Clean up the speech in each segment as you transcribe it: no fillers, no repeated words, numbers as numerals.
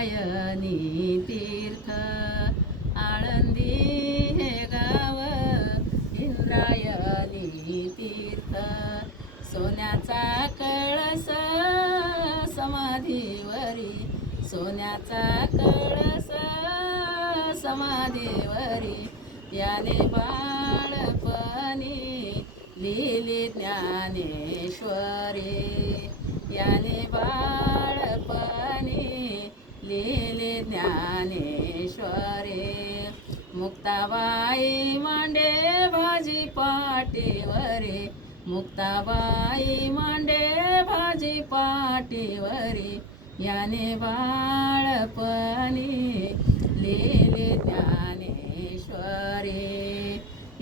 इंद्रायणी तीर्थ आळंदी हे गाव इंद्रायणी तीर्थ सोन्याचा कळस समाधीवरी सोन्याचा कळस समाधीवरी याने बाळपणी लिहिली ज्ञानेश्वरी याने बाळपणी लिहिली ज्ञानेश्वरी मुक्ताबाई मांडे भाजी पाटीवरी मुक्ताबाई मांडे भाजी पाटीवरी याने बाळपणी लिहिली ज्ञानेश्वरी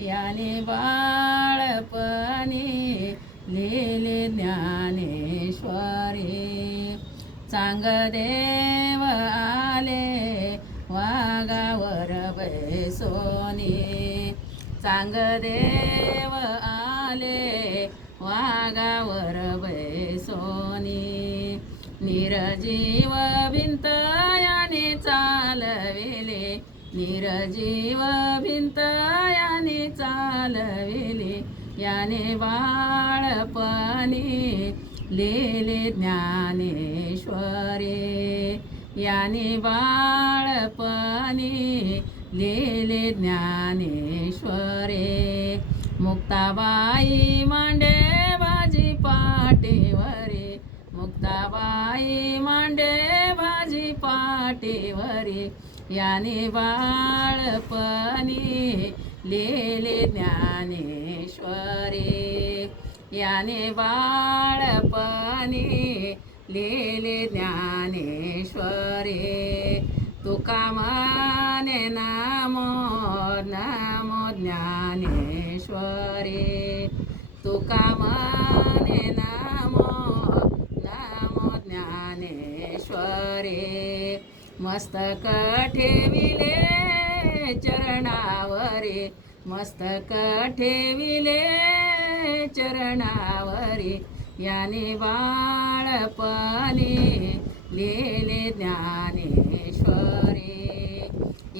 याने बाळपणी लिहिली ज्ञानेश्वरी चांगदेव आले वाघावर बैसोनी चांगदेव आले वाघावर बैसोनी निरजीव भिंत याने चालविले निरजीव भिंत याने चालविले याने बाळपणी लिहिले ज्ञानेश्वरी याने बाळपणी लिहिले ज्ञानेश्वरी मुक्ताबाई मांडे भाजी पाटीवरी मुक्ताबाई मांडे भाजी पाटीवरी याने बाळपणी लिहिले ज्ञानेश्वरी याने बाळपणी लिहिले ज्ञानेश्वरी तुका म्हणे नमो नमो ज्ञानेश्वरी तुका म्हणे नमो नमो ज्ञानेश्वरी मस्तक ठेविले चरणावरी मस्तक ठेविले चरणावरी याने बाळपणी लिहिले ज्ञानेश्वरी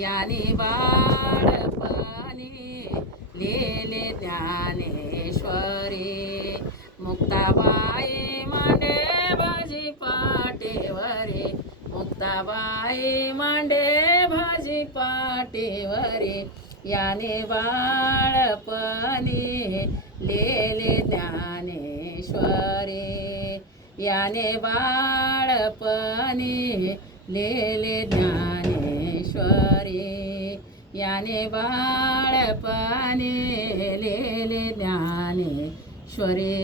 याने बाळपणी लिहिले ज्ञानेश्वरी मुक्ताबाई मांडे भाजी पाटीवरी मुक्ताबाई मांडे भाजी पाटीवरी याने बाळपणी लिहिले ज्ञानेश्वरी याने बाळपणी लिहिले ज्ञानेश्वरी याने बाळपणी लिहिले ज्ञानेश्वरी